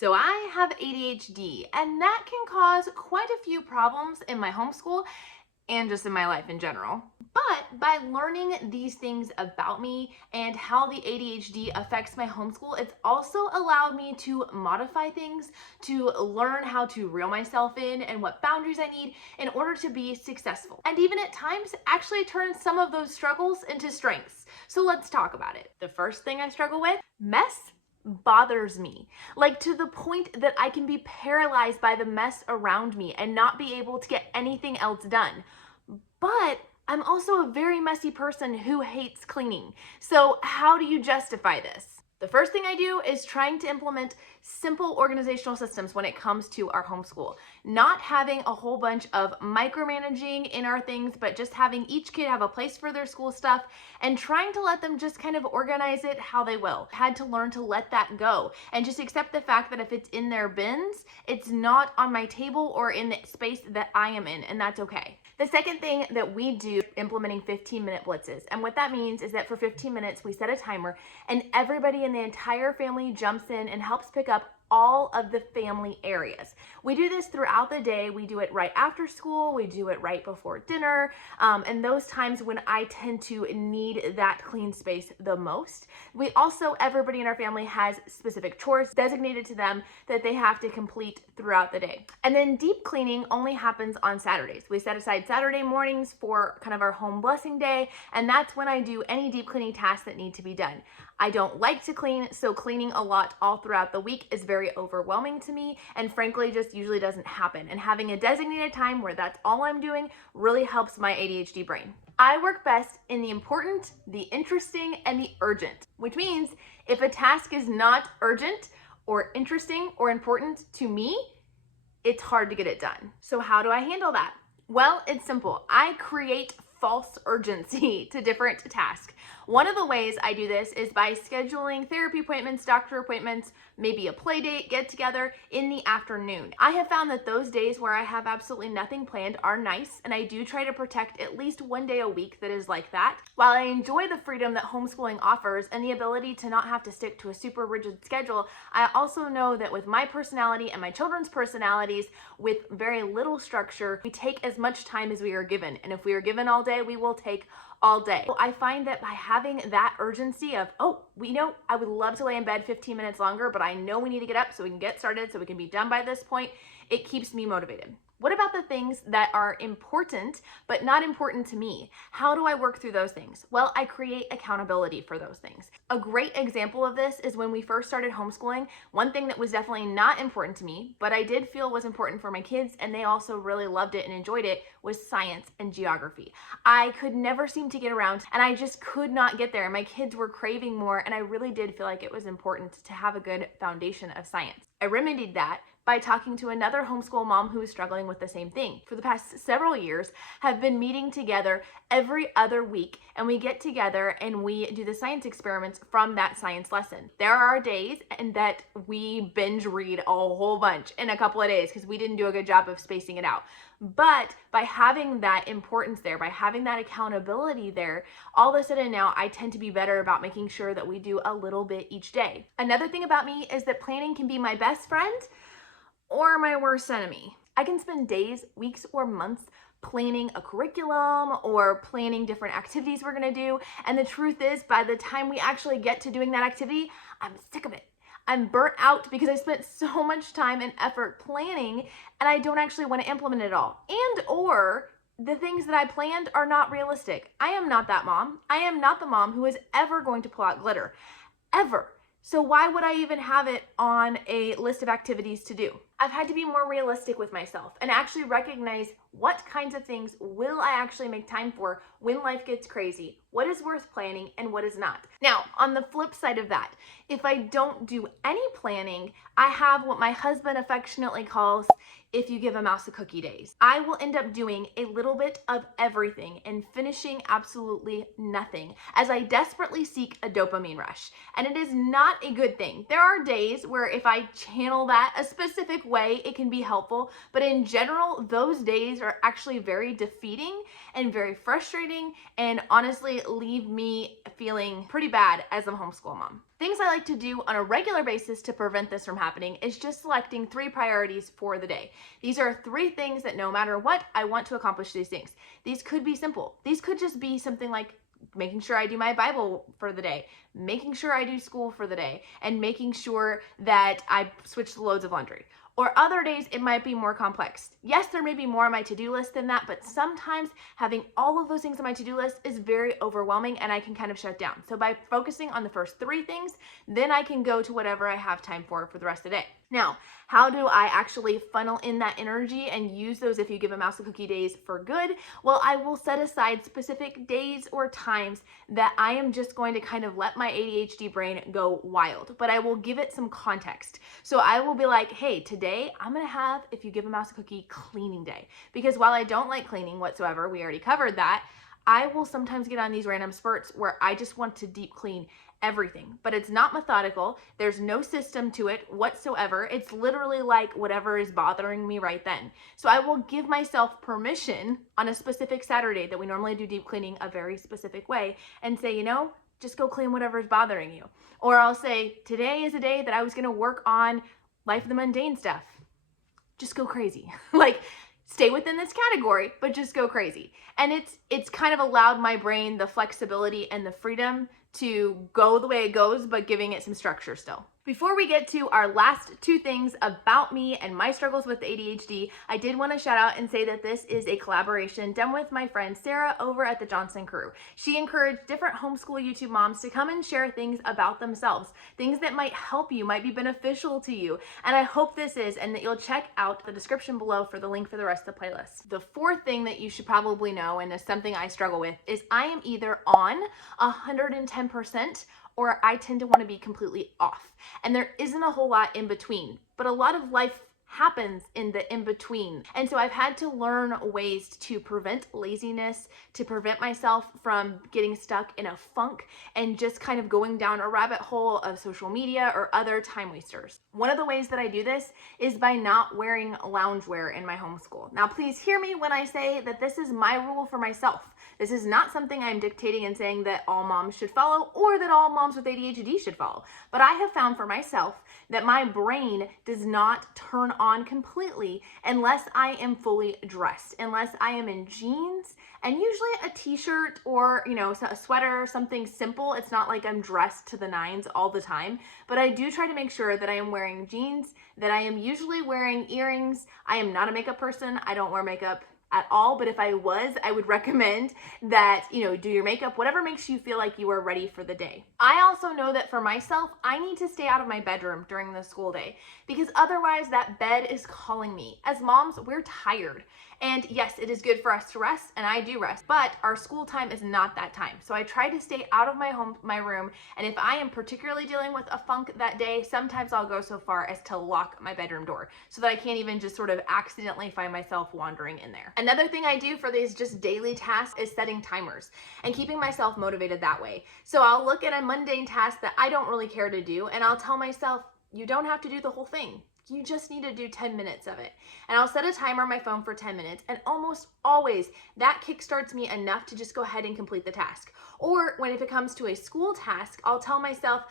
So I have ADHD, and that can cause quite a few problems in my homeschool and just in my life in general. But by learning these things about me and how the ADHD affects my homeschool, it's also allowed me to modify things, to learn how to reel myself in and what boundaries I need in order to be successful. And even at times, actually turn some of those struggles into strengths. So let's talk about it. The first thing I struggle with, mess bothers me, like to the point that I can be paralyzed by the mess around me and not be able to get anything else done. But I'm also a very messy person who hates cleaning. So how do you justify this? The first thing I do is trying to implement simple organizational systems when it comes to our homeschool. Not having a whole bunch of micromanaging in our things, but just having each kid have a place for their school stuff and trying to let them just kind of organize it how they will. Had to learn to let that go and just accept the fact that if it's in their bins, it's not on my table or in the space that I am in, and that's okay. The second thing that we do, implementing 15-minute blitzes. And what that means is that for 15 minutes, we set a timer and everybody in the entire family jumps in and helps pick up all of the family areas. We do this throughout the day. We do it right after school. We do it right before dinner. And those times when I tend to need that clean space the most. We also, everybody in our family has specific chores designated to them that they have to complete throughout the day. And then deep cleaning only happens on Saturdays. We set aside Saturday mornings for kind of our home blessing day. And that's when I do any deep cleaning tasks that need to be done. I don't like to clean, so cleaning a lot all throughout the week is very overwhelming to me and frankly just usually doesn't happen. And having a designated time where that's all I'm doing really helps my ADHD brain. I work best in the important, the interesting, and the urgent, which means if a task is not urgent or interesting or important to me, it's hard to get it done. So how do I handle that? Well, it's simple. I create false urgency to different tasks. One of the ways I do this is by scheduling therapy appointments, doctor appointments, maybe a play date, get together in the afternoon. I have found that those days where I have absolutely nothing planned are nice, and I do try to protect at least one day a week that is like that. While I enjoy the freedom that homeschooling offers and the ability to not have to stick to a super rigid schedule, I also know that with my personality and my children's personalities, with very little structure, we take as much time as we are given. And if we are given all day, we will take all day. So I find that by having that urgency of, I would love to lay in bed 15 minutes longer, but I know we need to get up so we can get started, so we can be done by this point, it keeps me motivated. What about the things that are important, but not important to me? How do I work through those things? Well, I create accountability for those things. A great example of this is when we first started homeschooling, one thing that was definitely not important to me, but I did feel was important for my kids, and they also really loved it and enjoyed it, was science and geography. I could never seem to get around, and I just could not get there. My kids were craving more, and I really did feel like it was important to have a good foundation of science. I remedied that by talking to another homeschool mom who is struggling with the same thing. For the past several years, have been meeting together every other week, and we get together and we do the science experiments from that science lesson. There are days and that we binge read a whole bunch in a couple of days because we didn't do a good job of spacing it out. But by having that importance there, by having that accountability there, all of a sudden now I tend to be better about making sure that we do a little bit each day. Another thing about me is that planning can be my best friend or my worst enemy. I can spend days, weeks, or months planning a curriculum or planning different activities we're gonna do. And the truth is, by the time we actually get to doing that activity, I'm sick of it. I'm burnt out because I spent so much time and effort planning and I don't actually want to implement it all. And or the things that I planned are not realistic. I am not that mom. I am not the mom who is ever going to pull out glitter. Ever. So why would I even have it on a list of activities to do? I've had to be more realistic with myself and actually recognize what kinds of things will I actually make time for when life gets crazy, what is worth planning and what is not. Now, on the flip side of that, if I don't do any planning, I have what my husband affectionately calls if you give a mouse a cookie days. I will end up doing a little bit of everything and finishing absolutely nothing as I desperately seek a dopamine rush. And it is not a good thing. There are days where if I channel that a specific way, it can be helpful, but in general, those days are actually very defeating and very frustrating, and honestly leave me feeling pretty bad as a homeschool mom. Things I like to do on a regular basis to prevent this from happening is just selecting 3 priorities for the day. These are 3 things that no matter what, I want to accomplish these things. These could be simple. These could just be something like making sure I do my Bible for the day, making sure I do school for the day, and making sure that I switch the loads of laundry. Or other days, it might be more complex. Yes, there may be more on my to-do list than that, but sometimes having all of those things on my to-do list is very overwhelming and I can kind of shut down. So by focusing on the first 3 things, then I can go to whatever I have time for the rest of the day. Now, how do I actually funnel in that energy and use those if you give a mouse a cookie days for good? Well, I will set aside specific days or times that I am just going to kind of let my ADHD brain go wild, but I will give it some context. So I will be like, hey, today I'm gonna have, if you give a mouse a cookie, cleaning day. Because while I don't like cleaning whatsoever, we already covered that, I will sometimes get on these random spurts where I just want to deep clean everything, but it's not methodical. There's no system to it whatsoever. It's literally like whatever is bothering me right then. So I will give myself permission on a specific Saturday that we normally do deep cleaning a very specific way and say, just go clean whatever is bothering you. Or I'll say, today is a day that I was gonna work on life of the mundane stuff. Just go crazy. Like, stay within this category, but just go crazy. And it's kind of allowed my brain the flexibility and the freedom to go the way it goes, but giving it some structure still. Before we get to our last 2 things about me and my struggles with ADHD, I did want to shout out and say that this is a collaboration done with my friend Sarah over at the Johnson Crew. She encouraged different homeschool YouTube moms to come and share things about themselves, things that might help you, might be beneficial to you. And I hope this is, and that you'll check out the description below for the link for the rest of the playlist. The 4th thing that you should probably know, and is something I struggle with, is I am either on 110% or I tend to want to be completely off. And there isn't a whole lot in between, but a lot of life happens in the in-between. And so I've had to learn ways to prevent laziness, to prevent myself from getting stuck in a funk and just kind of going down a rabbit hole of social media or other time wasters. One of the ways that I do this is by not wearing loungewear in my homeschool. Now, please hear me when I say that this is my rule for myself. This is not something I'm dictating and saying that all moms should follow or that all moms with ADHD should follow. But I have found for myself that my brain does not turn on completely unless I am fully dressed, unless I am in jeans and usually a t-shirt or, a sweater, something simple. It's not like I'm dressed to the nines all the time, but I do try to make sure that I am wearing jeans, that I am usually wearing earrings. I am not a makeup person. I don't wear makeup at all, but if I was, I would recommend that, do your makeup, whatever makes you feel like you are ready for the day. I also know that for myself, I need to stay out of my bedroom during the school day because otherwise that bed is calling me. As moms, we're tired. And yes, it is good for us to rest, and I do rest, but our school time is not that time. So I try to stay out of my room, and if I am particularly dealing with a funk that day, sometimes I'll go so far as to lock my bedroom door so that I can't even just sort of accidentally find myself wandering in there. Another thing I do for these just daily tasks is setting timers and keeping myself motivated that way. So I'll look at a mundane task that I don't really care to do, and I'll tell myself, you don't have to do the whole thing. You just need to do 10 minutes of it. And I'll set a timer on my phone for 10 minutes. And almost always that kickstarts me enough to just go ahead and complete the task. Or if it comes to a school task, I'll tell myself,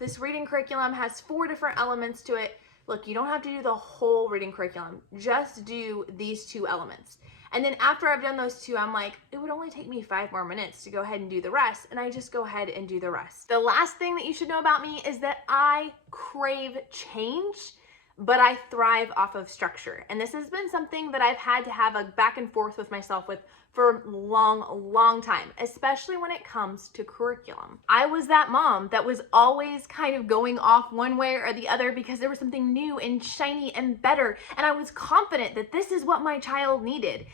this reading curriculum has 4 different elements to it. Look, you don't have to do the whole reading curriculum. Just do these 2 elements. And then after I've done those 2, I'm like, it would only take me 5 more minutes to go ahead and do the rest. And I just go ahead and do the rest. The last thing that you should know about me is that I crave change, but I thrive off of structure. And this has been something that I've had to have a back and forth with myself with for a long time, especially when it comes to curriculum. I was that mom that was always kind of going off one way or the other because there was something new and shiny and better, and I was confident that this is what my child needed.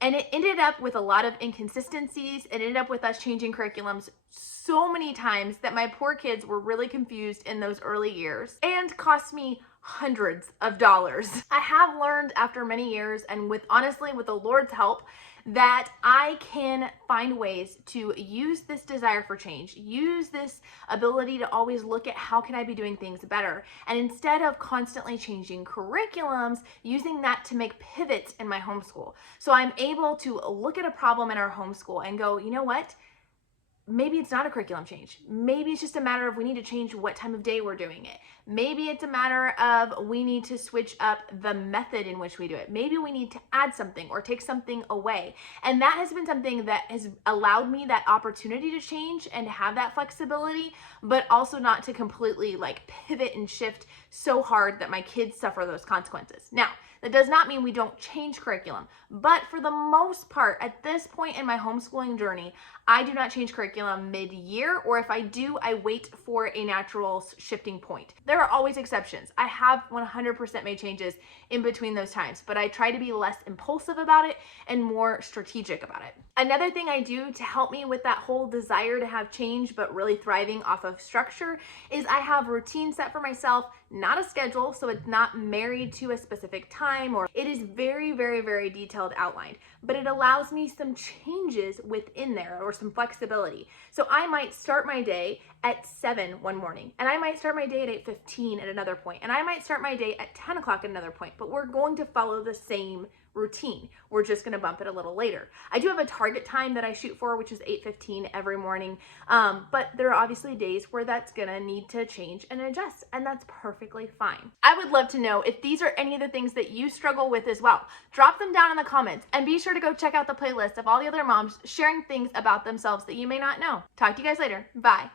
And it ended up with a lot of inconsistencies. It ended up with us changing curriculums so many times that my poor kids were really confused in those early years and cost me hundreds of dollars. I have learned after many years, and honestly, with the Lord's help, that I can find ways to use this desire for change, use this ability to always look at how can I be doing things better. And instead of constantly changing curriculums, using that to make pivots in my homeschool. So I'm able to look at a problem in our homeschool and go, you know what? Maybe it's not a curriculum change. Maybe it's just a matter of we need to change what time of day we're doing it. Maybe it's a matter of we need to switch up the method in which we do it. Maybe we need to add something or take something away. And that has been something that has allowed me that opportunity to change and have that flexibility, but also not to completely like pivot and shift so hard that my kids suffer those consequences. Now, that does not mean we don't change curriculum, but for the most part, at this point in my homeschooling journey, I do not change curriculum mid-year, or if I do, I wait for a natural shifting point. There are always exceptions. I have 100% made changes in between those times, but I try to be less impulsive about it and more strategic about it. Another thing I do to help me with that whole desire to have change, but really thriving off of structure, is I have routines set for myself, not a schedule, so it's not married to a specific time, or it is very, very, very detailed outlined, but it allows me some changes within there or some flexibility. So I might start my day at 7 one morning, and I might start my day at 8:15 at another point, and I might start my day at 10 o'clock at another point, but we're going to follow the same routine. We're just going to bump it a little later. I do have a target time that I shoot for, which is 8:15 every morning. But there are obviously days where that's going to need to change and adjust, and that's perfectly fine. I would love to know if these are any of the things that you struggle with as well. Drop them down in the comments, and be sure to go check out the playlist of all the other moms sharing things about themselves that you may not know. Talk to you guys later. Bye.